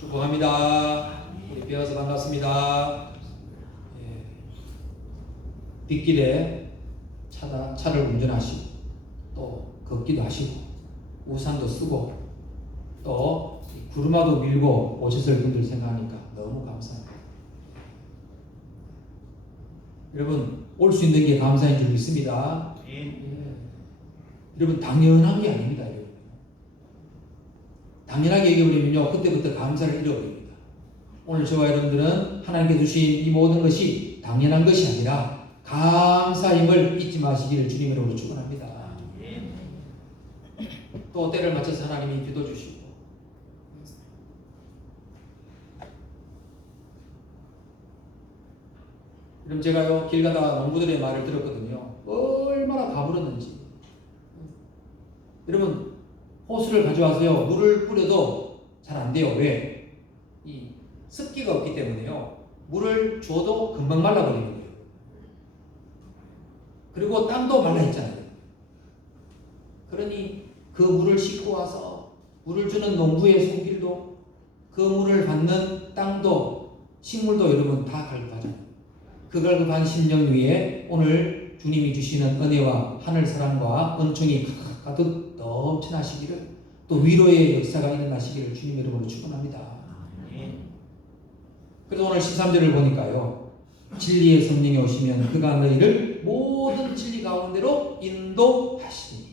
축복합니다. 우리 배워서 반갑습니다. 예. 빗길에 차를 운전하시고 또 걷기도 하시고 우산도 쓰고 또 구르마도 밀고 오셨을 분들 생각하니까 너무 감사합니다. 여러분 올 수 있는 게 감사인 줄 믿습니다. 예. 여러분 당연한 게 아닙니다. 여러분. 당연하게 얘기해버리면요 그때부터 감사를 잃어버립니다. 오늘 저와 여러분들은 하나님께 주신 이 모든 것이 당연한 것이 아니라 감사임을 잊지 마시기를 주님으로 축원합니다. 또 때를 맞춰서 하나님이 비도 주시고 그럼 제가요 길 가다가 농부들의 말을 들었거든요. 얼마나 가물었는지. 여러분 호수를 가져와서요 물을 뿌려도 잘 안 돼요. 왜? 이 습기가 없기 때문에요 물을 줘도 금방 말라버리는 거예요. 그리고 땅도 말라있잖아요. 그러니 그 물을 싣고 와서 물을 주는 농부의 손길도 그 물을 받는 땅도 식물도 여러분 다 갈급하잖아요. 그 갈급한 심령 위에 오늘 주님이 주시는 은혜와 하늘 사랑과 은총이 가득 넘쳐나시기를 또 위로의 역사가 일어나시기를 주님 이름으로 축원합니다. 그래서 오늘 13절을 보니까요 진리의 성령이 오시면 그가 너희를 모든 진리 가운데로 인도하시니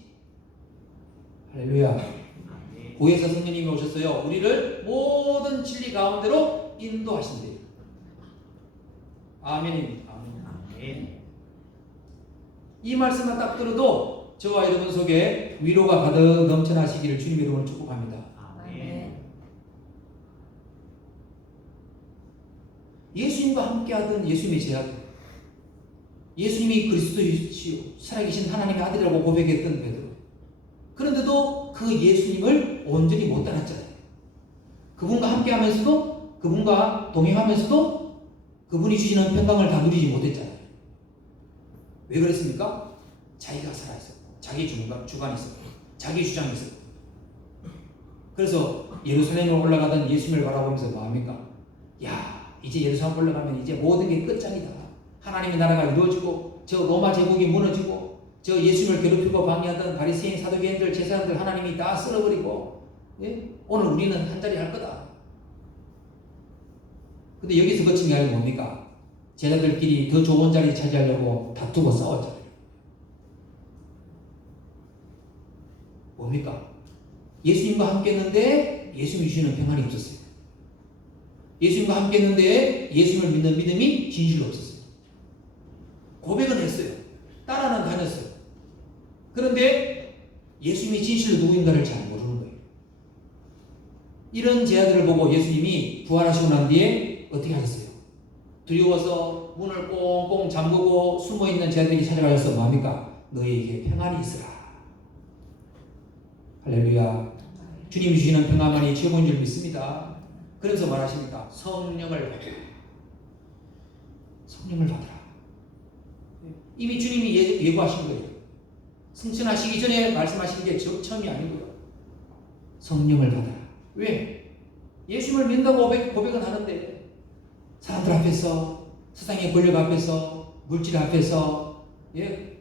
할렐루야. 고에서 성령님이 오셨어요. 우리를 모든 진리 가운데로 인도하신대요. 아멘입니다. 아멘. 이 말씀만 딱 들어도 저와 여러분 속에 위로가 가득 넘쳐나시기를 주님의 이름으로 축복합니다. 아멘. 예수님과 함께하던 예수님의 제자들, 예수님이 그리스도이시오 살아계신 하나님의 아들이라고 고백했던 베드로. 그런데도 그 예수님을 온전히 못 따랐잖아요. 그분과 함께하면서도 그분과 동행하면서도 그분이 주시는 평강을 다 누리지 못했잖아요. 왜 그랬습니까? 자기가 살아있었고 자기 주관이 있었고 자기 주장이 있었고 그래서 예루살렘에 올라가던 예수님을 바라보면서 뭐합니까? 야 이제 예루살렘 올라가면 이제 모든 게 끝장이다. 하나님의 나라가 이루어지고 저 로마 제국이 무너지고 저 예수님을 괴롭히고 방해하던 바리새인 사두개인들 제사장들 하나님이 다 쓸어버리고 예? 오늘 우리는 한 자리 할 거다. 근데 여기서 거친 게 아니고 뭡니까? 제자들끼리 더 좋은 자리 차지하려고 다투고 싸웠잖아요. 뭡니까? 예수님과 함께 했는데 예수님이 주시는 평안이 없었어요. 예수님과 함께 했는데 예수님을 믿는 믿음이 진실로 없었어요. 고백은 했어요. 따라는 다녔어요. 그런데 예수님이 진실로 누구인가를 잘 모르는 거예요. 이런 제자들을 보고 예수님이 부활하시고 난 뒤에 어떻게 하셨어요? 두려워서 문을 꽁꽁 잠그고 숨어있는 제자들이 찾아가셔서 뭐합니까? 너희에게 평안이 있으라. 할렐루야. 주님이 주시는 평안만이 최고인 줄 믿습니다. 그래서 말하십니까? 성령을 받으라. 성령을 받으라. 이미 주님이 예고하신 거예요. 승천하시기 전에 말씀하신 게 처음이 아니고요. 성령을 받아라. 왜? 예수님을 믿는다고 고백은 하는데 사람들 앞에서 세상의 권력 앞에서 물질 앞에서 예?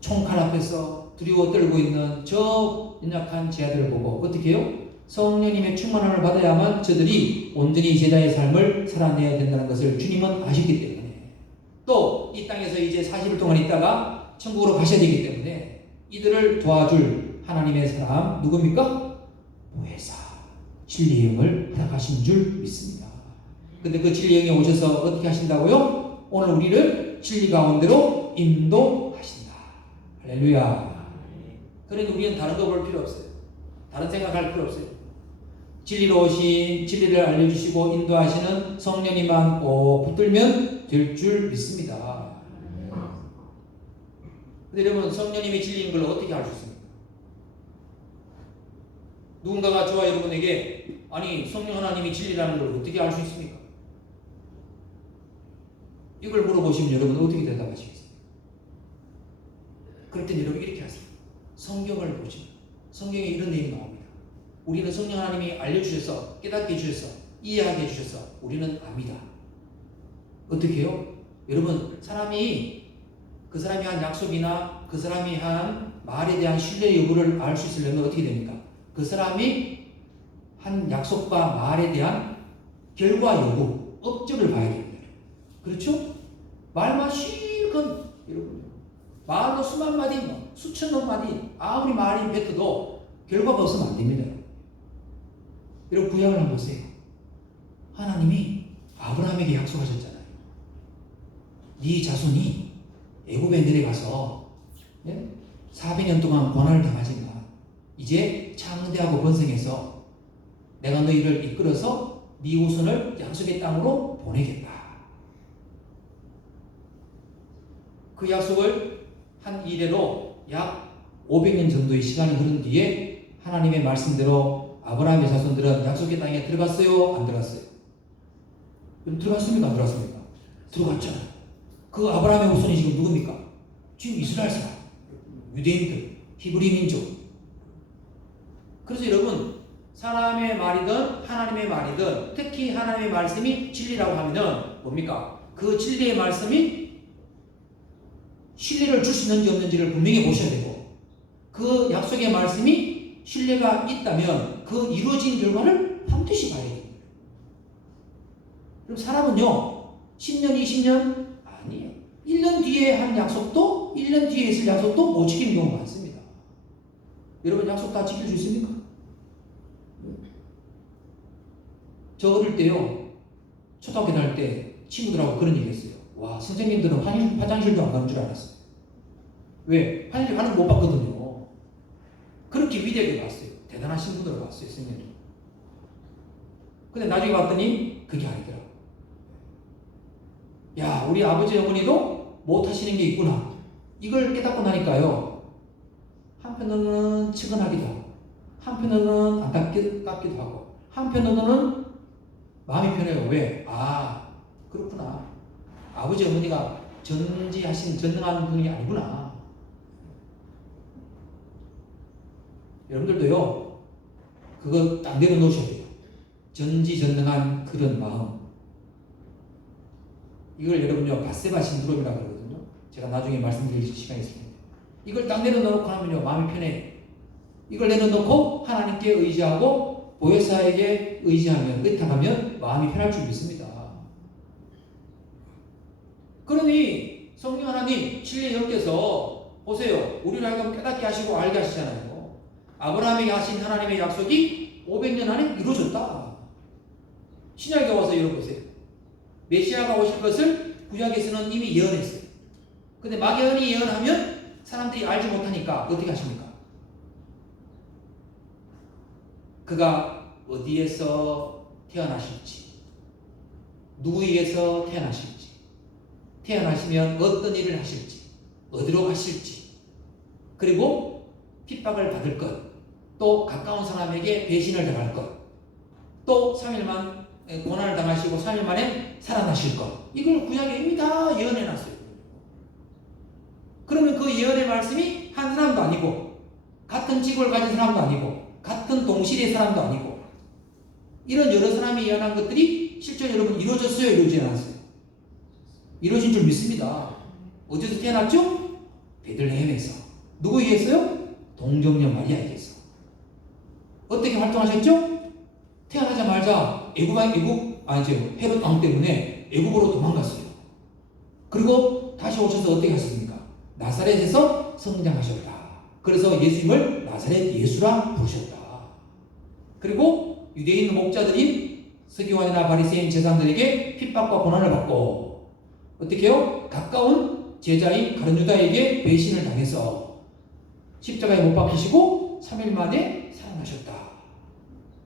총칼 앞에서 두려워 떨고 있는 저 연약한 제자들을 보고 어떻게 해요? 성령님의 충만함을 받아야만 저들이 온전히 제자의 삶을 살아내야 된다는 것을 주님은 아셨기 때문에 또 이 땅에서 이제 40일 동안 있다가 천국으로 가셔야 되기 때문에 이들을 도와줄 하나님의 사람 누굽니까? 보혜사 진리의 영을 허락하신 줄 믿습니다. 근데 그 진리의 영이 오셔서 어떻게 하신다고요? 오늘 우리를 진리 가운데로 인도하신다. 할렐루야. 그러니 우리는 다른 거 볼 필요 없어요. 다른 생각할 필요 없어요. 진리로 오신 진리를 알려주시고 인도하시는 성령님만 꼭 붙들면 될 줄 믿습니다. 근데 여러분 성령님이 진리인 걸 어떻게 알 수 있습니까? 누군가가 저와 여러분에게 아니 성령 하나님이 진리라는 걸 어떻게 알 수 있습니까? 이걸 물어보시면 여러분은 어떻게 대답하시겠습니까? 그럴 땐 여러분 이렇게 하세요. 성경을 보시면 성경에 이런 내용이 나옵니다. 우리는 성령 하나님이 알려주셔서 깨닫게 해주셔서 이해하게 해주셔서 우리는 압니다. 어떻게 해요? 여러분, 그 사람이 한 약속이나 그 사람이 한 말에 대한 신뢰 여부를 알 수 있으려면 어떻게 됩니까? 그 사람이 한 약속과 말에 대한 결과 여부, 업적을 봐야 됩니다. 그렇죠? 말만 실컷, 여러분, 말로 수만 마디, 수천억 마디, 아무리 말이 뱉어도 결과가 없으면 안 됩니다. 여러분, 구약을 한번 보세요. 하나님이 아브라함에게 약속하셨잖아요. 네 자손이 애굽에 내려가서 400년 동안 고난을 당하지만 이제 창대하고 번성해서 내가 너희를 이끌어서 네 후손을 약속의 땅으로 보내겠다. 그 약속을 한 이래로 약 500년 정도의 시간이 흐른 뒤에 하나님의 말씀대로 아브라함의 자손들은 약속의 땅에 들어갔어요? 안 들어갔어요? 들어갔습니까? 안 들어갔습니까? 들어갔잖아요. 그 아브라함의 후손이 지금 누굽니까? 지금 이스라엘 사람, 유대인들, 히브리 민족. 그래서 여러분, 사람의 말이든 하나님의 말이든 특히 하나님의 말씀이 진리라고 하면은 뭡니까? 그 진리의 말씀이 신뢰를 줄 수 있는지 없는지를 분명히 보셔야 되고, 그 약속의 말씀이 신뢰가 있다면 그 이루어진 결과를 반드시 봐야 됩니다. 그럼 사람은요, 10년, 20년 아니에요. 1년 뒤에 한 약속도 1년 뒤에 있을 약속도 못 지키는 경우가 많습니다. 여러분, 약속 다 지킬 수 있습니까? 저 어릴 때요, 초등학교 다닐 때 친구들하고 그런 얘기 했어요. 와, 선생님들은 화장실도 안 가는 줄 알았어요. 왜? 화장실 가는 거 못 봤거든요. 그렇게 위대하게 봤어요. 대단하신 분들을 봤어요, 선생님들. 근데 나중에 봤더니 그게 아니더라고. 야, 우리 아버지 어머니도 못 하시는 게 있구나. 이걸 깨닫고 나니까요, 한편으로는 측은하기도 하고, 한편으로는 안타깝기도 하고, 한편으로는 마음이 편해요. 왜? 아, 그렇구나. 아버지 어머니가 전지하신 전능한 분이 아니구나. 여러분들도요, 그거 딱 내려놓으셔야 돼요. 전지전능한 그런 마음. 이걸 여러분요, 바세바 신드롬이라고 그러거든요. 제가 나중에 말씀드릴 시간이 있을 텐데. 이걸 딱 내려놓고 하면요, 마음이 편해. 이걸 내려놓고 하나님께 의지하고 보혜사에게 의지하면, 의탁하면 마음이 편할 줄 믿습니다. 그러니 성령 하나님 진리 여러분께서 보세요. 우리를 하여금 깨닫게 하시고 알게 하시잖아요. 아브라함에게 하신 하나님의 약속이 500년 안에 이루어졌다. 신약에 와서 열어보세요. 메시아가 오실 것을 구약에서는 이미 예언했어요. 근데 막연히 예언하면 사람들이 알지 못하니까 어떻게 하십니까? 그가 어디에서 태어나실지, 누구에게서 태어나실지, 태어나시면 어떤 일을 하실지, 어디로 가실지, 그리고 핍박을 받을 것, 또 가까운 사람에게 배신을 당할 것, 또 3일만 고난을 당하시고 3일 만에 살아나실 것, 이걸 구약에 이미 다 예언해놨어요. 그러면 그 예언의 말씀이 한 사람도 아니고, 같은 직업을 가진 사람도 아니고, 같은 동실의 사람도 아니고, 이런 여러 사람이 예언한 것들이 실제 여러분 이루어졌어요? 이루어지지 않았어요? 이루어진 줄 믿습니다. 어디서 태어났죠? 베들레헴에서. 누구에게서요? 동정녀 마리아에게서. 어떻게 활동하셨죠? 태어나자마자 헤롯 왕 때문에 애국으로 도망갔어요. 그리고 다시 오셔서 어떻게 하셨습니까? 나사렛에서 성장하셨다. 그래서 예수님을 나사렛 예수라 부르셨다. 그리고 유대인 목자들인 서기관이나 바리새인 제사장들에게 핍박과 고난을 받고, 어떻게 해요? 가까운 제자인 가룟 유다에게 배신을 당해서 십자가에 못 박히시고 3일 만에 살아나셨다.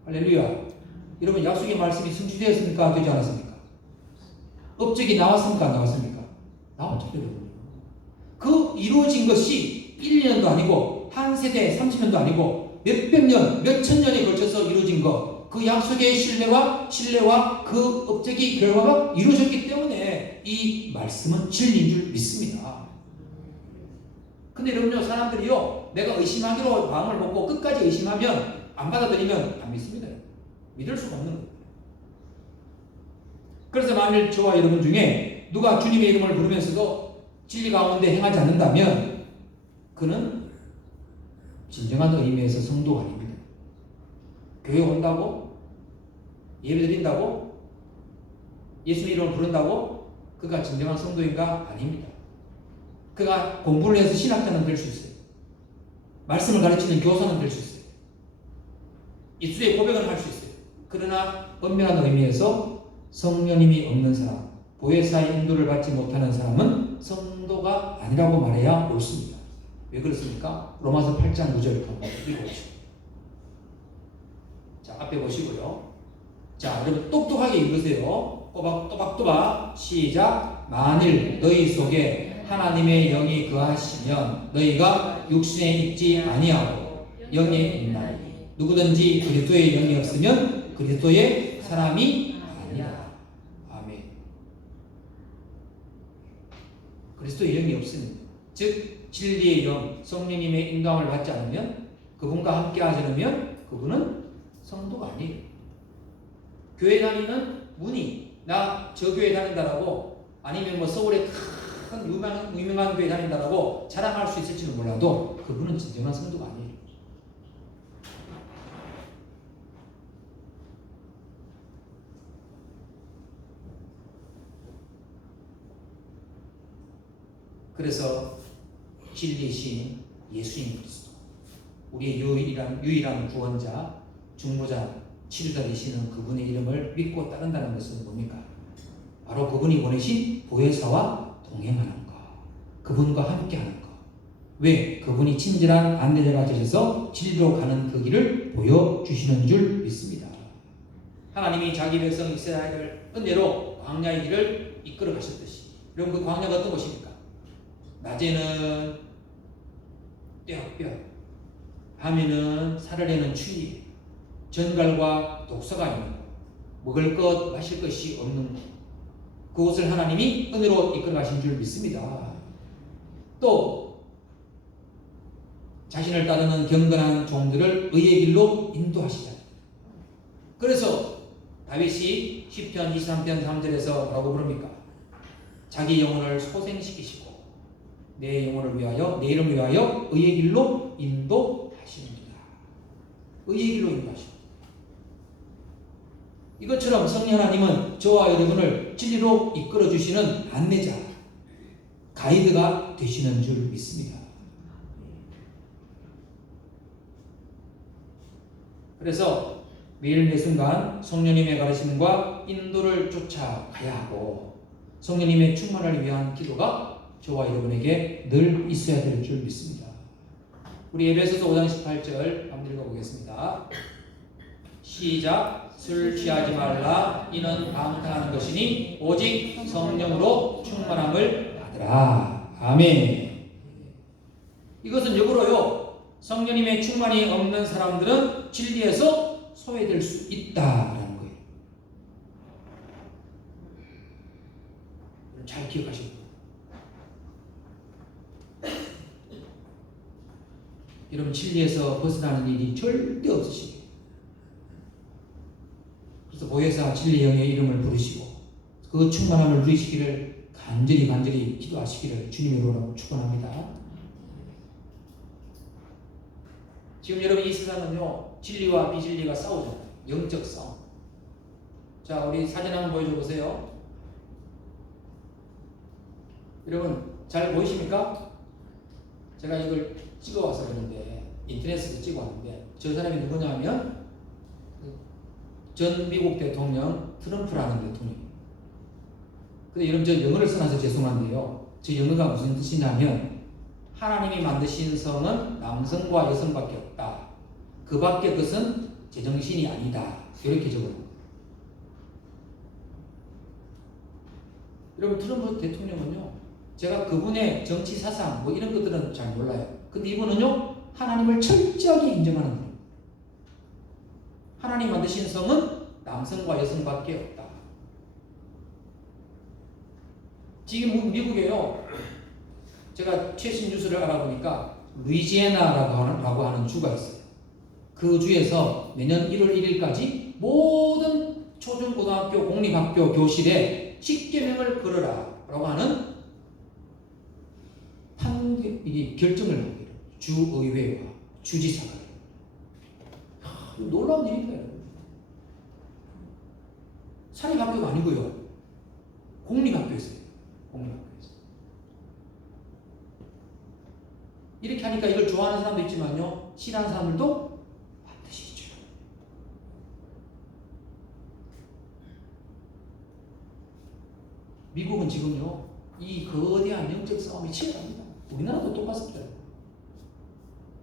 할렐루야. 여러분, 약속의 말씀이 성취되었습니까? 되지 않았습니까? 업적이 나왔습니까? 안 나왔습니까? 나왔죠, 여러분. 그 이루어진 것이 1년도 아니고 한 세대 30년도 아니고 몇백 년, 몇천 년에 걸쳐서 이루어진 것, 그 약속의 신뢰와 그 업적이 결과가 이루어졌기 때문에 이 말씀은 진리인 줄 믿습니다. 근데 여러분요, 사람들이요, 내가 의심하기로 마음을 먹고 끝까지 의심하면, 안 받아들이면 안 믿습니다. 믿을 수가 없는 거예요. 그래서 만일 저와 여러분 중에 누가 주님의 이름을 부르면서도 진리 가운데 행하지 않는다면 그는 진정한 의미에서 성도가 아닙니다. 교회 온다고, 예배 드린다고, 예수의 이름을 부른다고 그가 진정한 성도인가? 아닙니다. 그가 공부를 해서 신학자는 될 수 있어요. 말씀을 가르치는 교사는 될 수 있어요. 입술의 고백은 할 수 있어요. 그러나 엄밀한 의미에서 성령님이 없는 사람, 보혜사의 인도를 받지 못하는 사람은 성도가 아니라고 말해야 옳습니다. 왜 그렇습니까? 로마서 8장 9절 한번 읽어보시죠. 자, 앞에 보시고요. 자, 여러분 똑똑하게 읽으세요. 또박또박 시작. 만일 너희 속에 하나님의 영이 거하시면 너희가 육신에 있지 아니하고 영에 있나니 누구든지 그리스도의 영이 없으면 그리스도의 사람이 아니라. 아멘. 그리스도의 영이 없으면, 즉 진리의 영, 성령님의 인도함을 받지 않으면, 그분과 함께 하지 않으면 그분은 성도가 아니에요. 교회 다니는 문의, 나 저 교회 다닌다라고, 아니면 뭐 서울에 큰 유명한 교회 다닌다라고 자랑할 수 있을지는 몰라도 그분은 진정한 성도가 아니에요. 그래서 진리신 예수님 그리스도, 우리의 유일한 구원자, 중보자, 치료자 되시는 그분의 이름을 믿고 따른다는 것은 뭡니까? 바로 그분이 보내신 보혜사와 동행하는 것, 그분과 함께하는 것. 왜? 그분이 친절한 안내자가 되셔서 진리로 가는 그 길을 보여주시는 줄 믿습니다. 하나님이 자기 백성 이스라엘을 은혜로 광야의 길을 이끌어 가셨듯이, 여러분 그 광야가 어떤 곳입니까? 낮에는 떼역볕, 밤에는 살을 내는 추위, 전갈과 독사가 있는 곳, 먹을 것, 마실 것이 없는 곳, 그곳을 하나님이 은혜로 이끌어 가신 줄 믿습니다. 또 자신을 따르는 경건한 종들을 의의 길로 인도하시잖아요. 그래서 다윗이 시편 23편 3절에서 뭐라고 부릅니까? 자기 영혼을 소생시키시고 내 영혼을 위하여, 내 이름을 위하여 의의 길로 인도하시는구나. 의의 길로 인도하십니다. 이것처럼 성령 하나님은 저와 여러분을 진리로 이끌어 주시는 안내자, 가이드가 되시는 줄 믿습니다. 그래서 매일 매순간 성령님의 가르침과 인도를 쫓아가야 하고, 성령님의 충만을 위한 기도가 저와 여러분에게 늘 있어야 될 줄 믿습니다. 우리 에베소서 5장 18절 한번 읽어보겠습니다. 시작. 술 취하지 말라. 이는 방탕하는 것이니 오직 성령으로 충만함을 받으라. 아멘. 이것은 역으로요, 성령님의 충만이 없는 사람들은 진리에서 소외될 수 있다라는 거예요. 잘 기억하시고, 여러분 진리에서 벗어나는 일이 절대 없으시고, 그래서 보혜사 진리 영의 이름을 부르시고 그 충만함을 누리시기를 간절히 기도하시기를 주님으로 축원합니다. 지금 여러분 이 세상은요, 진리와 비진리가 싸우잖아요. 영적 싸움. 자, 우리 사진 한번 보여줘 보세요. 여러분 잘 보이십니까? 제가 이걸 찍어와서 그러는데, 인터넷에서 찍어왔는데, 저 사람이 누구냐 하면 전 미국 대통령 트럼프라는 대통령이에요. 근데 여러분 저 영어를 써놔서 죄송한데요, 저 영어가 무슨 뜻이냐면, 하나님이 만드신 성은 남성과 여성밖에 없다, 그 밖에 것은 제정신이 아니다, 이렇게 적어요. 여러분 트럼프 대통령은요, 제가 그분의 정치 사상 뭐 이런 것들은 잘 몰라요. 근데 이분은요, 하나님을 철저하게 인정하는 거예요. 하나님 만드신 성은 남성과 여성밖에 없다. 지금 미국에요, 제가 최신 뉴스를 알아보니까 루이지애나라고 하는 주가 있어요. 그 주에서 매년 1월 1일까지 모든 초중고등학교 초등학교 공립학교 교실에 십계명을 걸어라 라고 하는 이게 결정을 하게 돼요. 주의회와 주지사가. 놀라운 일입니다. 사립학교가 아니고요. 공립학교였어요. 공립학교에서. 이렇게 하니까 이걸 좋아하는 사람도 있지만요. 싫어하는 사람들도 반드시 있죠. 미국은 지금요. 이 거대한 영적 싸움이 치열합니다. 우리나라도 똑같습니다.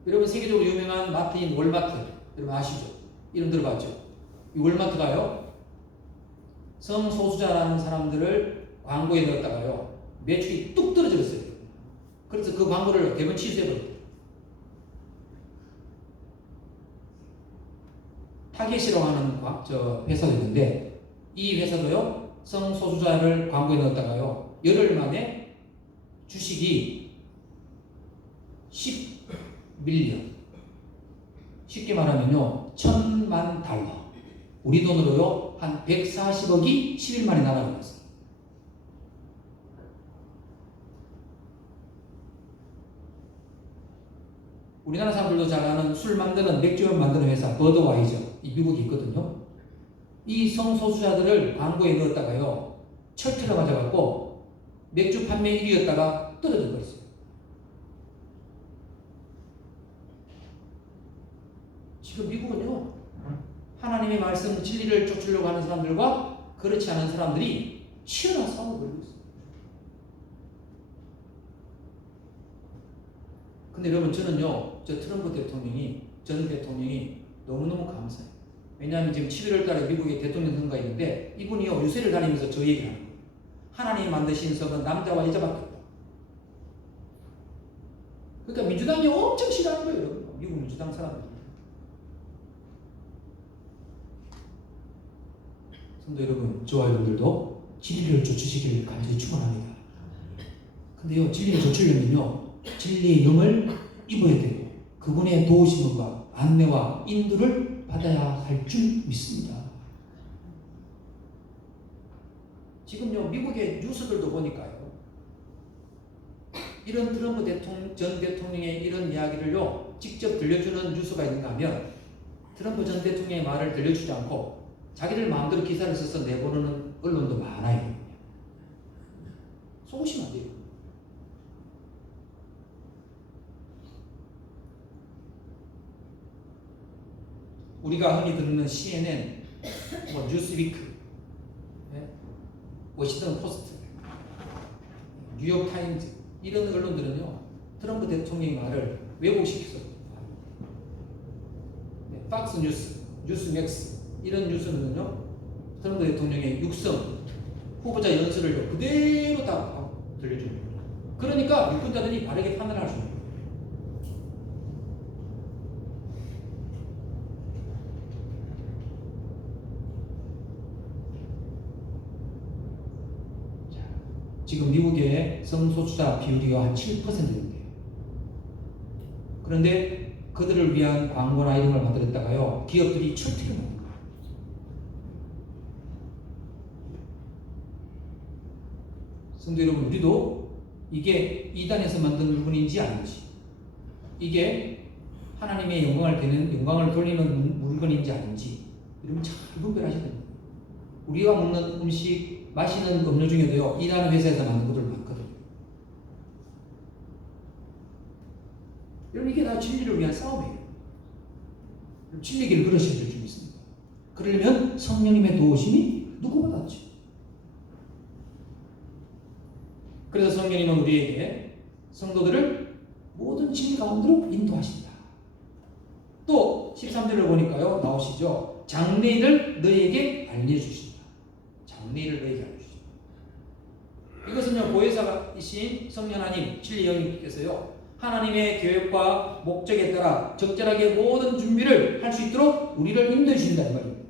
여러분 세계적으로 유명한 마트인 월마트 여러분 아시죠? 이름 들어봤죠? 이 월마트가요. 성소수자라는 사람들을 광고에 넣었다가요. 매출이 뚝 떨어졌어요. 그래서 그 광고를 대부분 취소해버려요. 타겟이라고 하는 회사도 있는데 이 회사도요. 성소수자를 광고에 넣었다가요. 열흘 만에 주식이 10밀리언 쉽게 말하면요 1000만 달러 우리 돈으로요 한 140억이 10일 만에 날아갔어요. 우리나라 사람들도 잘 아는 술 만드는 맥주 만드는 회사 버드와이저 이 미국에 있거든요. 이 성소수자들을 광고에 넣었다가요 철퇴가 맞아갖고 맥주 판매 1위였다가 떨어져 버렸어요. 지금 미국은요 하나님의 말씀 진리를 쫓으려고 하는 사람들과 그렇지 않은 사람들이 치열한 싸움을 벌이고 있어요. 근데 여러분 저는요 저 트럼프 대통령이 전 대통령이 너무너무 감사해요. 왜냐하면 지금 11월 달에 미국에 대통령 선거가 있는데 이분이요 유세를 다니면서 저 얘기를 하는 거예요. 하나님이 만드신 성은 남자와 여자밖에 없다. 그러니까 민주당이 엄청 싫어하는 거예요. 여러분. 미국 민주당 사람들. 성도 여러분, 저와 여러분들도 진리를 좇으시기를 간절히 축원합니다. 근데요 진리를 좇으려면요 진리의 영을 입어야 되고 그분의 도우심과 안내와 인도를 받아야 할 줄 믿습니다. 지금요 미국의 뉴스들도 보니까요 이런 트럼프 전 대통령의 이런 이야기를요 직접 들려주는 뉴스가 있는가 하면 트럼프 전 대통령의 말을 들려주지 않고 자기들 마음대로 기사를 써서 내보내는 언론도 많아요. 속으시면 안 돼요. 우리가 흔히 듣는 CNN, 뉴스위크, 워싱턴 포스트, 뉴욕 타임즈 이런 언론들은요 트럼프 대통령의 말을 왜곡시켜서 팍스 뉴스, 뉴스맥스 이런 뉴스는요 트럼프 대통령의 육성 후보자 연설을 그대로 다 들려줍니다. 그러니까 유권자들이 바르게 판단할 수 있는 거예요. 지금 미국의 성소수자 비율이 한 7%인데요. 그런데 그들을 위한 광고나 이런 걸 만들었다가요 기업들이 철퇴를 만든 거예요. 성도 여러분, 우리도 이게 이단에서 만든 물건인지 아닌지, 이게 하나님의 영광을 돌리는 물건인지 아닌지 여러분 잘 분별하셔야 됩니다. 우리가 먹는 음식, 마시는 음료 중에도요 일하는 회사에서 만든 것들 많거든요. 여러분 이게 다 진리를 위한 싸움이에요. 진리의 길을 걸으셔야 될 줄 믿습니다. 그러려면 성령님의 도우심이 누구보다 낫죠. 그래서 성령님은 우리에게 성도들을 모든 진리 가운데로 인도하신다. 또 13절을 보니까요 나오시죠. 장래일을 너희에게 알려주신다. 장래일을 너희에게 알려주신다. 이것은요 보혜사이신 성령 하나님 진리 영님께서요 하나님의 계획과 목적에 따라 적절하게 모든 준비를 할 수 있도록 우리를 인도해 주신다는 말입니다.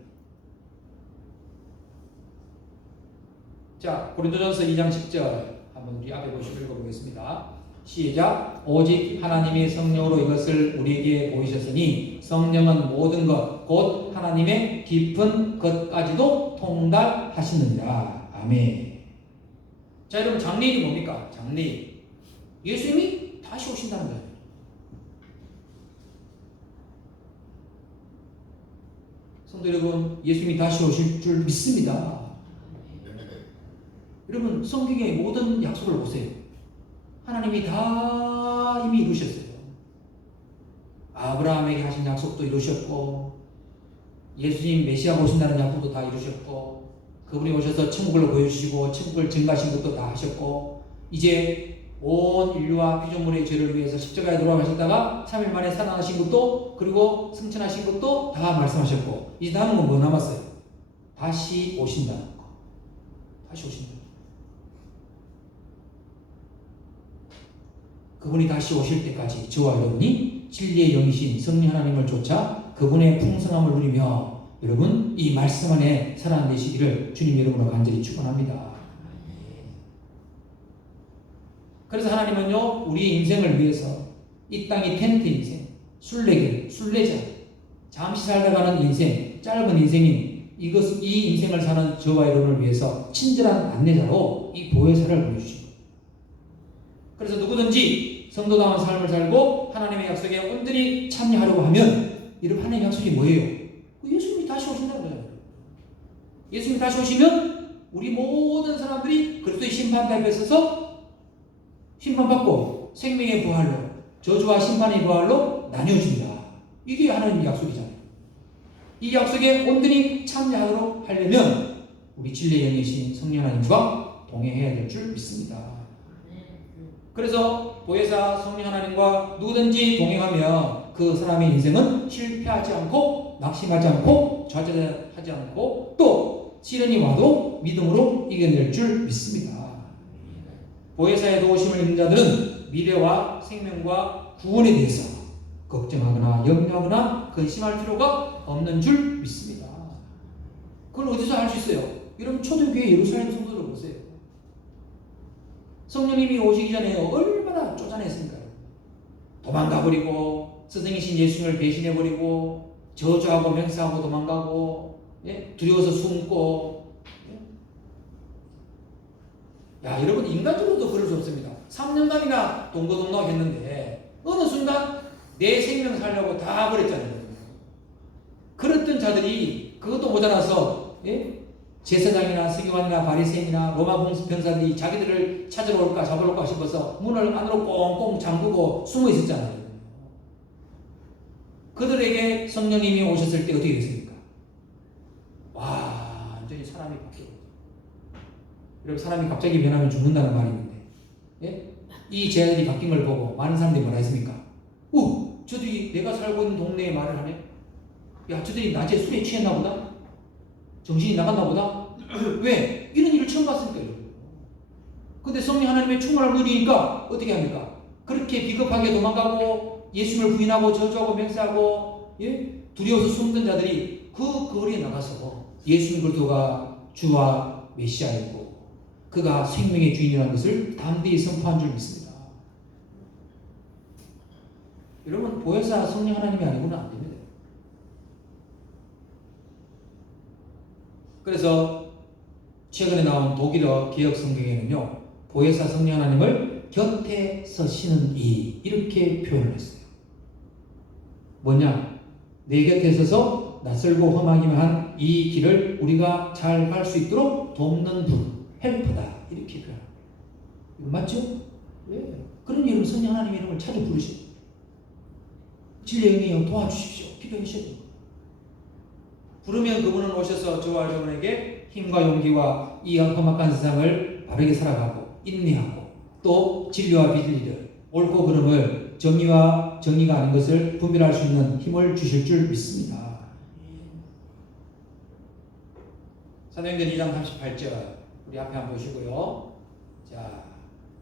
자, 고린도전서 2장 10절 한번 우리 앞에 보시고 읽어보겠습니다. 시작. 오직 하나님의 성령으로 이것을 우리에게 보이셨으니 성령은 모든 것 것 곧 하나님의 깊은 것까지도 통달하시느니라. 아멘. 자, 여러분, 장래일이 뭡니까? 장래일. 예수님이 다시 오신다는 거예요. 성도 여러분, 예수님이 다시 오실 줄 믿습니다. 여러분, 성경의 모든 약속을 보세요. 하나님이 다 이미 이루셨어요. 아브라함에게 하신 약속도 이루셨고, 예수님 메시아가 오신다는 약속도 다 이루셨고, 그분이 오셔서 천국을 보여주시고 천국을 증가하신 것도 다 하셨고, 이제 온 인류와 피조물의 죄를 위해서 십자가에 돌아가셨다가 3일 만에 살아나신 것도, 그리고 승천하신 것도 다 말씀하셨고, 이제 남은 건 뭐 남았어요? 다시 오신다는 거. 다시 오신다. 그분이 다시 오실 때까지 저와 여러분이 진리의 영이신 성령 하나님을 쫓아 그분의 풍성함을 누리며 여러분 이 말씀 안에 살아내시기를 주님 이름으로 간절히 축원합니다. 그래서 하나님은요, 우리 인생을 위해서 이 땅이 텐트 인생, 순례길, 순례자, 잠시 살다가는 인생, 짧은 인생인 이 인생을 사는 저와 여러분을 위해서 친절한 안내자로 이 보혜사를 보내주시고, 그래서 누구든지 성도다운 삶을 살고 하나님의 약속에 온전히 참여하려고 하면, 이런 하나님의 약속이 뭐예요? 예수님이 다시 오신다는 거예요. 예수님이 다시 오시면 우리 모든 사람들이 그리스도의 심판대 앞에 서서 심판받고 생명의 부활로, 저주와 심판의 부활로 나뉘어집니다. 이게 하나님의 약속이잖아요. 이 약속에 온전히 참여하도록 하려면 우리 진리의 영이신 성령 하나님과 동행해야 될 줄 믿습니다. 그래서 보혜사 성령 하나님과 누구든지 동행하면 그 사람의 인생은 실패하지 않고 낙심하지 않고 좌절하지 않고 또 시련이 와도 믿음으로 이겨낼 줄 믿습니다. 보혜사의 도우심을 입는 자들은 미래와 생명과 구원에 대해서 걱정하거나 염려하거나 근심할 필요가 없는 줄 믿습니다. 그걸 어디서 알 수 있어요? 여러분, 초대교회 예루살렘 성도들 보세요. 성령님이 오시기 전에 얼마나 쫓아냈습니까? 도망가버리고 스승이신 예수님을 배신해버리고 저주하고 맹세하고 도망가고, 예? 두려워서 숨고, 예? 야, 여러분, 인간적으로도 그럴 수 없습니다. 3년간이나 동거동락 했는데 어느 순간 내 생명 살려고 다 버렸잖아요. 그랬던 자들이 그것도 모자라서, 예? 제사장이나 서기관이나 바리새인이나 로마 병사들이 자기들을 찾으러 올까 잡으러 올까 싶어서 문을 안으로 꽁꽁 잠그고 숨어 있었잖아요. 그들에게 성령님이 오셨을 때 어떻게 됐습니까? 완전히 사람이 바뀌어요. 여러분, 사람이 갑자기 변하면 죽는다는 말이 있는데, 예? 이 제자들이 바뀐 걸 보고 많은 사람들이 뭐라 했습니까? 저들이 내가 살고 있는 동네에 말을 하네? 야, 저들이 낮에 술에 취했나 보다? 정신이 나갔나 보다? 왜? 이런 일을 처음 봤으니까요. 근데 성령 하나님의 충만함을 누리니까 어떻게 합니까? 그렇게 비겁하게 도망가고 예수님을 부인하고 저주하고 맹세하고, 예? 두려워서 숨던 자들이 그 거리에 나가서 예수님 그리스도가 주와 메시아이고 그가 생명의 주인이라는 것을 담대히 선포한 줄 믿습니다. 여러분, 보혜사 성령 하나님이 아니고는 안 됩니다. 그래서 최근에 나온 독일어 개역 성경에는요, 보혜사 성령 하나님을 곁에 서시는 이, 이렇게 표현을 했어요. 뭐냐? 내 곁에 서서 낯설고 험하기만 한 이 길을 우리가 잘 갈 수 있도록 돕는 분, 헬프다, 이렇게 표현합니다. 이거 맞죠? 네. 그러니 여러분, 성령 하나님 이름을 자주 부르시고 진리의 영이 도와주십시오. 기도하셔야 됩니다. 부르면 그분은 오셔서 저와 여러분에게 힘과 용기와 이 험악한 세상을 바르게 살아가고 인내하고 또 진리와 비리를 옳고 그름을 정의와 정의가 아닌 것을 분별할 수 있는 힘을 주실 줄 믿습니다. 사도행전 2장 38절 우리 앞에 한번 보시고요. 자,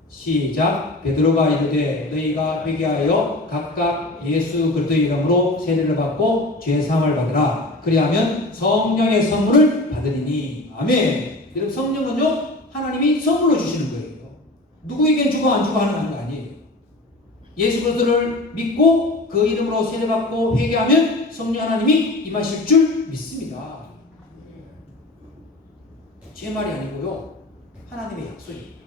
시작. 베드로가 이르되 너희가 회개하여 각각 예수 그리스도의 이름으로 세례를 받고 죄 사함을 받으라. 그리하면 성령의 선물을 받으리니. 아멘. 여러분, 성령은요, 하나님이 선물로 주시는 거예요. 누구에겐 주고 안 주고 하는 거 아니에요. 예수 그리스도를 믿고 그 이름으로 세례받고 회개하면 성령 하나님이 임하실 줄 믿습니다. 제 말이 아니고요. 하나님의 약속입니다.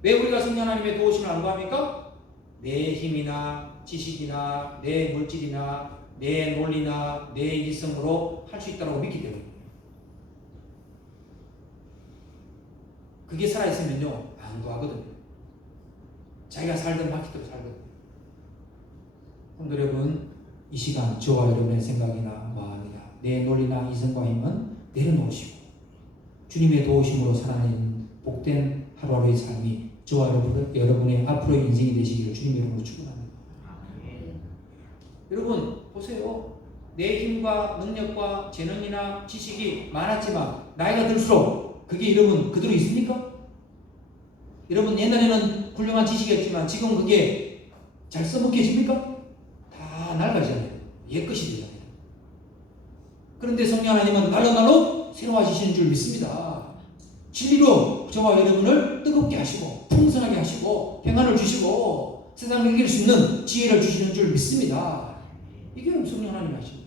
왜 우리가 성령 하나님의 도우심을 안 구합니까? 내 힘이나 지식이나 내 물질이나 내 논리나 내 이성으로 할 수 있다고 믿기 때문에. 그게 살아있으면요 안 구하거든요. 자기가 살든 맡기대로 살거든요. 성도 여러분, 이 시간 저와 여러분의 생각이나 마음이나 내 논리나 이성과 힘은 내려놓으시고 주님의 도우심으로 살아내는 복된 하루하루의 삶이 저와 여러분의 앞으로의 인생이 되시기를 주님 이름으로 축원합니다. 여러분 보세요. 내 힘과 능력과 재능이나 지식이 많았지만 나이가 들수록 그게 여러분 그대로 있습니까? 여러분 옛날에는 훌륭한 지식이었지만 지금 그게 잘 써먹혀집니까? 다 낡아지잖아요. 옛것이 되잖아요. 그런데 성령 하나님은 날로 새로워지시는 줄 믿습니다. 진리로 저와 여러분을 뜨겁게 하시고 풍성하게 하시고 평안을 주시고 세상을 이길 수 있는 지혜를 주시는 줄 믿습니다. 이게 성령 하나님이 하십니다.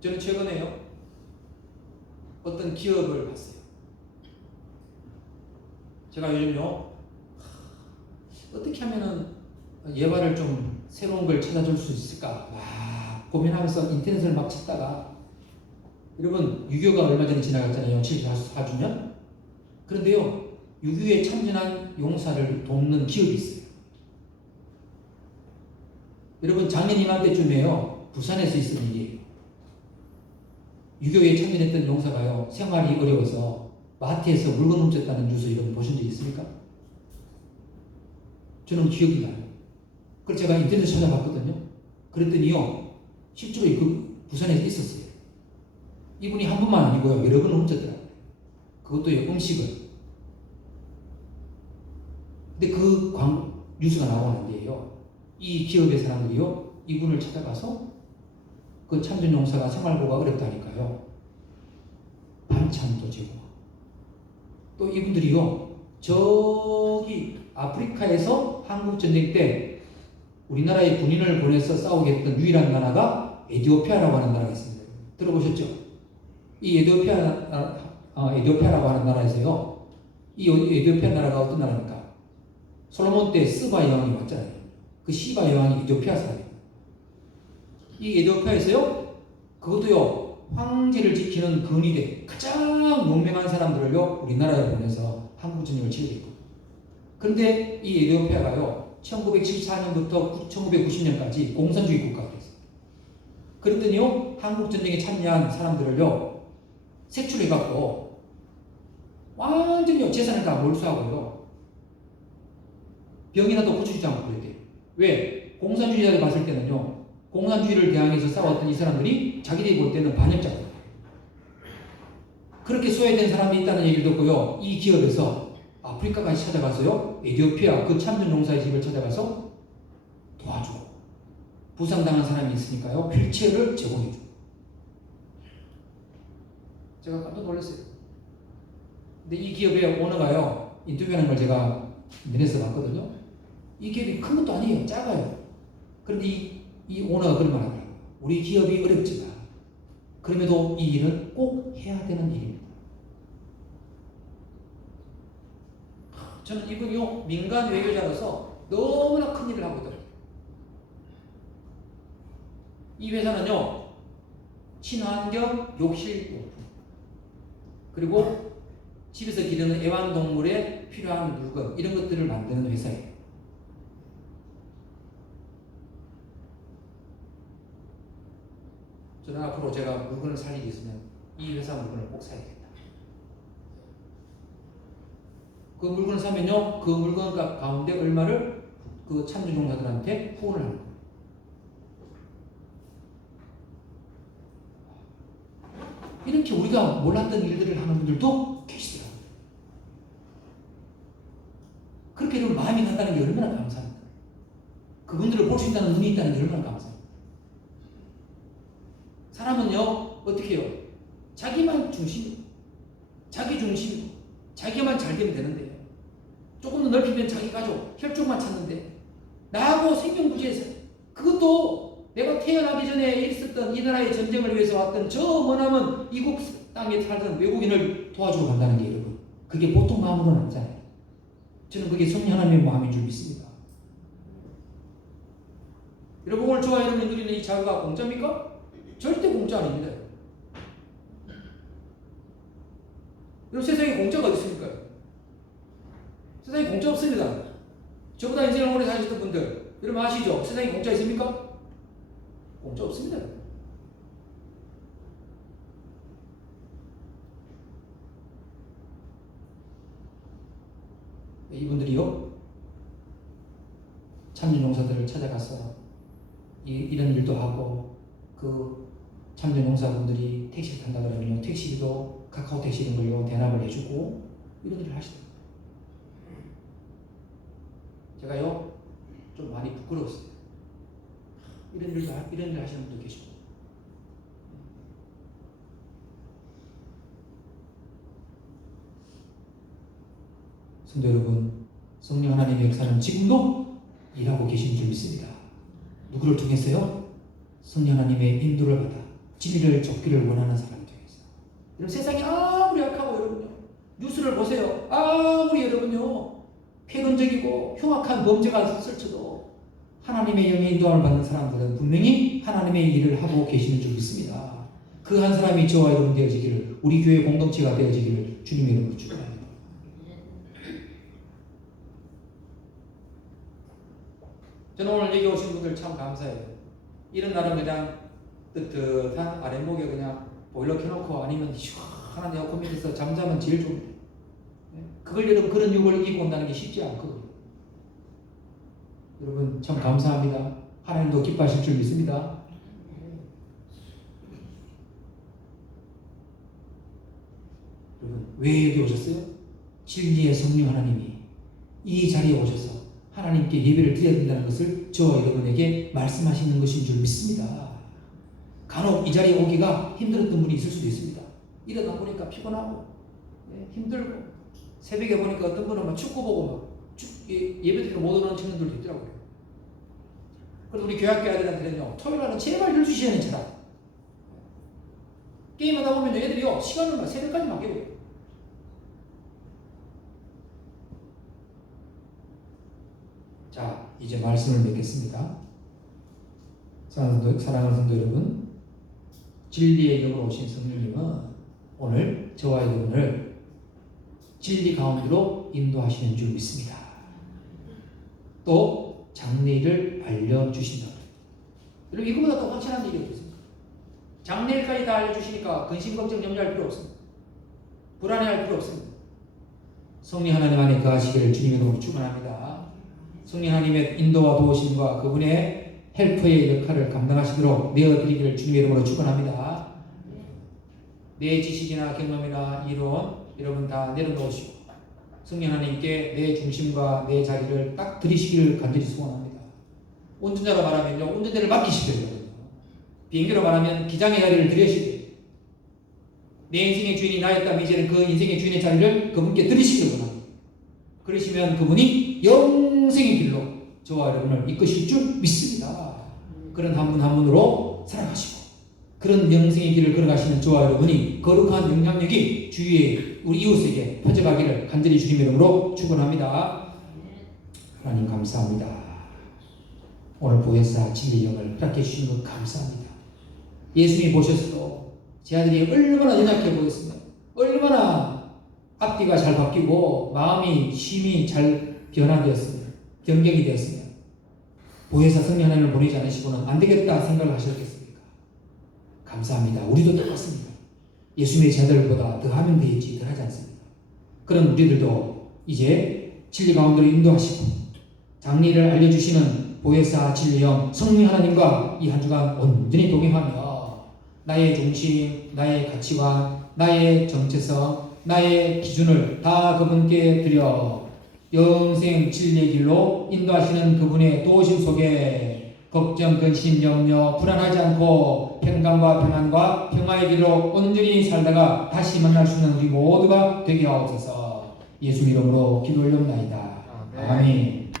저는 최근에요 어떤 기업을 봤어요. 제가 요즘요 어떻게 하면은 예발을 좀 새로운 걸 찾아줄 수 있을까 막 고민하면서 인터넷을 막 찾다가 여러분 6.25가 얼마 전에 지나갔잖아요. 74주년. 그런데요 6.25에 참전한 용사를 돕는 기업이 있어요. 여러분 작년 이맘때쯤에요 부산에서 있었던 일이에요. 6.25에 참전했던 용사가요 생활이 어려워서 마트에서 물건 훔쳤다는 뉴스 여러분 보신 적 있습니까? 저는 기억이 나요. 그래서 제가 인터넷에 찾아봤거든요. 그랬더니요 실제로 그 부산에 있었어요. 이분이 한 분만 아니고요 여러 번 훔쳤더라고요. 그것도요 음식을. 근데 그 뉴스가 나오는데요 이 기업의 사람들이요 이분을 찾아가서 그 참전용사가 생활고가 어렵다니까요 반찬도 제공하고 또 이분들이요 저기 아프리카에서 한국전쟁 때 우리나라의 군인을 보내서 싸우게 했던 유일한 나라가 에티오피아라고 하는 나라가 있습니다. 들어보셨죠? 이 에티오피아라고 하는 나라에서요 이 에티오피아 나라가 어떤 나라입니까? 솔로몬 때 스바 여왕이 왔잖아요. 그 시바 여왕이 에티오피아 사람이에요. 이 에티오피아에서요 그것도요 황제를 지키는 근위대 가장 용맹한 사람들을요 우리나라에 보내서 한국전쟁을 치르게 했고 그런데 이 에티오피아가요 1974년부터 1990년까지 공산주의 국가가 됐어요. 그랬더니요 한국전쟁에 참여한 사람들을요 색출해갖고 완전히 재산을 다 몰수하고요 병이라도 고쳐주지 않고 그랬대요. 왜? 공산주의자들 봤을 때는요 공산주의를 대항해서 싸웠던 이 사람들이 자기들이 볼 때는 반역자거든요. 그렇게 소외된 사람이 있다는 얘기를 듣고요 이 기업에서 아프리카까지 찾아가서요 에티오피아 그 참전 용사의 집을 찾아가서 도와주고 부상당한 사람이 있으니까요 휠체어를 제공해주고 제가 깜짝 놀랐어요. 근데 이 기업의 오너가요 인터뷰하는 걸 제가 인터넷에서 봤거든요. 이 기업이 큰 것도 아니에요. 작아요. 그런데 이 오너가 그런 말 하더라고요. 우리 기업이 어렵지만 그럼에도 이 일은 꼭 해야 되는 일입니다. 저는 이분이요 민간 외교자로서 너무나 큰 일을 하고 있더라고요. 이 회사는요 친환경 욕실용품 그리고 집에서 기르는 애완동물에 필요한 물건 이런 것들을 만드는 회사예요. 저는 앞으로 제가 물건을 살 일이 있으면 이 회사 물건을 꼭 사야겠다. 그 물건을 사면요 그 물건 값 가운데 얼마를 그 참전용사들한테 후원을 하는 거예요. 이렇게 우리가 몰랐던 일들을 하는 분들도 계시더라고요. 그렇게 되면 마음이 간다는 게 얼마나 감사합니다. 그분들을 볼 수 있다는 눈이 있다는 게 얼마나 감사합니다. 사람은요 어떻게 해요? 자기만 중심. 자기 중심, 자기만 잘 되면 되는데 조금 더 넓히면 자기 가족, 혈족만 찾는데 나하고 생명부지에서 그것도 내가 태어나기 전에 있었던 이 나라의 전쟁을 위해서 왔던 저 머나먼 이국 땅에 살던 외국인을 도와주러 간다는 게 여러분 그게 보통 마음으로는 아니잖아요. 저는 그게 성령 하나님의 마음인 줄 믿습니다. 여러분 오늘 저와 여러분이 누리는 이 자유가 공짜입니까? 절대 공짜 아닙니다. 여러분 세상에 공짜가 어디 있습니까? 세상에 공짜 없습니다. 저보다 인생을 오래 사셨던 분들 여러분 아시죠? 세상에 공짜 있습니까? 공짜 없습니다. 이분들이요 참전용사들을 찾아가서 이런 일도 하고 그 참전용사분들이 택시를 탄다 그러면요 택시비도 카카오 택시 이런 걸요 대납을 해주고 이런 일을 하시더라고요. 제가요 좀 많이 부끄러웠어요. 이런 일 하시는 분도 계시고 성도 여러분 성령 하나님의 역사는 지금도 일하고 계신 줄 믿습니다. 누구를 통해서요? 성령 하나님의 인도를 받아 진리를 좁기를 원하는 사람을 통해서. 여러분 세상이 아무리 악하고 여러분요 뉴스를 보세요. 아무리 여러분요 패권적이고 흉악한 범죄가 설쳐도 하나님의 영의 인도함을 받는 사람들은 분명히 하나님의 일을 하고 계시는 줄 믿습니다. 그 한 사람이 저와 여러분 되어지기를 우리 교회 공동체가 되어지기를 주님의 이름으로 축원합니다. 저는 오늘 여기 오신 분들 참 감사해요. 이런 날은 그냥 뜨뜻한 아랫목에 그냥 보일러 켜놓고 아니면 시원한 에어컨 밑에서 잠자면 제일 좋습니다. 그걸 여러분 그런 유혹을 이기고 온다는 게 쉽지 않거든요. 여러분 참 감사합니다. 하나님도 기뻐하실 줄 믿습니다. 여러분 왜 여기 오셨어요? 진리의 성령 하나님이 이 자리에 오셔서 하나님께 예배를 드려야 된다는 것을 저와 여러분에게 말씀하시는 것인 줄 믿습니다. 간혹 이 자리에 오기가 힘들었던 분이 있을 수도 있습니다. 일어나 보니까 피곤하고 힘들고 새벽에 보니까 어떤 분은 막 축구 보고 막 예배 드리러 못 오는 청년들도 있더라고요. 그래서 우리 교회학교 아이들한테는요 토요일날은 제발 12시에 쳐라. 게임하다 보면 애들이요 시간을 막 새벽까지 막 깨워요. 자, 이제 말씀을 맺겠습니다. 사랑하는 성도 여러분, 진리의 영으로 오신 성령님은 오늘 저와 여러분을 진리 가운데로 인도하시는 줄 믿습니다. 또 장래일을 알려주신다. 여러분 이거보다 더 확실한 일이 없습니다. 장래일까지 다 알려주시니까 근심 걱정 염려할 필요 없습니다. 불안해할 필요 없습니다. 성령 하나님 안에 거하시기를 주님의 이름으로 축원합니다. 성령 하나님의 인도와 도우심과 그분의 헬퍼의 역할을 감당하시도록 내어드리기를 주님의 이름으로 축원합니다. 내 지식이나 경험이나 이론 여러분 다 내려놓으시고 성령 하나님께 내 중심과 내 자리를 딱 드리시기를 간절히 소원합니다. 운전자로 말하면요 운전대를 맡기시게 되거든요. 비행기로 말하면 기장의 자리를 드리시게 돼요. 내 인생의 주인이 나였다면 이제는 그 인생의 주인의 자리를 그분께 드리시기를 원합니다. 그러시면 그분이 영생의 길로 저와 여러분을 이끄실 줄 믿습니다. 그런 한 분 한 분으로 살아가시고 그런 영생의 길을 걸어가시는 저와 여러분이 거룩한 영향력이 주위에 우리 이웃에게 퍼져가기를 간절히 주님의 이름으로 축원합니다. 하나님 감사합니다. 오늘 보혜사 진리의 영을 허락해 주신 것 감사합니다. 예수님이 보셨어도 제 아들이 얼마나 연약해 보였으면 얼마나 앞뒤가 잘 바뀌고 마음이 심이 잘 변화되었으면 변경이 되었으면 보혜사 성령 하나님을 보내지 않으시고는 안 되겠다 생각을 하셨겠습니까? 감사합니다. 우리도 똑같습니다. 예수님의 제자들보다 더 하면 되겠지 더 하지 않습니다. 그런 우리들도 이제 진리 가운데로 인도하시고 장리를 알려주시는 보혜사 진리영 성령 하나님과 이 한 주간 온전히 동행하며 나의 중심, 나의 가치관, 나의 정체성, 나의 기준을 다 그분께 드려 영생 진리의 길로 인도하시는 그분의 도우심 속에 걱정, 근심, 염려, 불안하지 않고 평강과 평안과 평화의 길로 온전히 살다가 다시 만날 수 있는 우리 모두가 되게 하옵소서. 예수 이름으로 기도 올려옵나이다. 아멘.